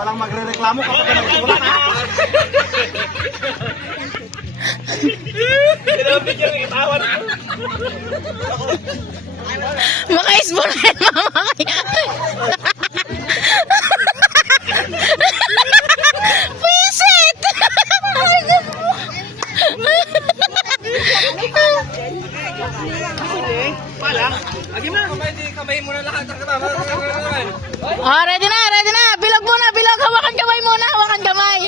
Walang magre-reklamo kapag nagsulat ha. Pinabigyan yung itawan. Maka-isbulan, mama kaya. Pisit! Pala, agim na. Kamay mo na lahat. Oh, ready na, ready na. Bilog muna, bilog. Hawakan kamay muna, hawakan kamay.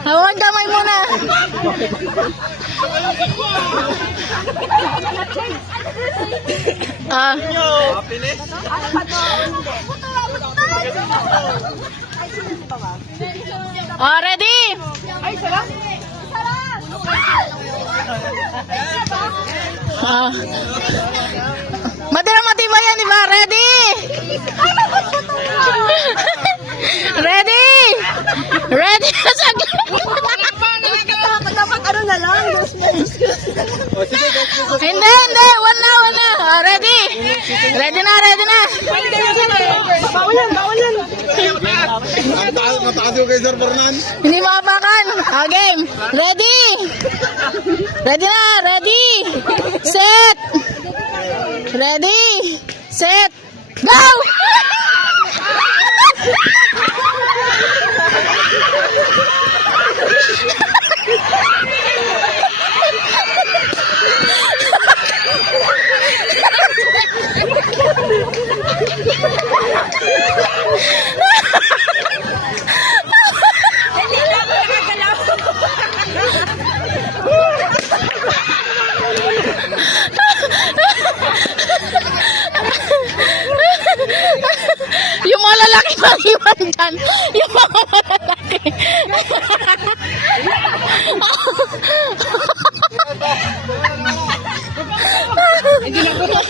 Hawakan kamay muna. Ah. Oh, ready? Ah. Madira matibay yan, di ba? Ready? Ready? Ready? Dapat ano na lang. Hindi, hindi. Wala, wala. Ah, ready? Ready na, ready na. Bawal yan, bawal yan. Mataas yung kay Sir Fernan. Hindi makapakan. Ah, game. Ready? Ready na, ready. Set. Ready. Set. Go! Yung mga lalaki mag-iwan dyan. Yung mga lalaki. Hindi na ko na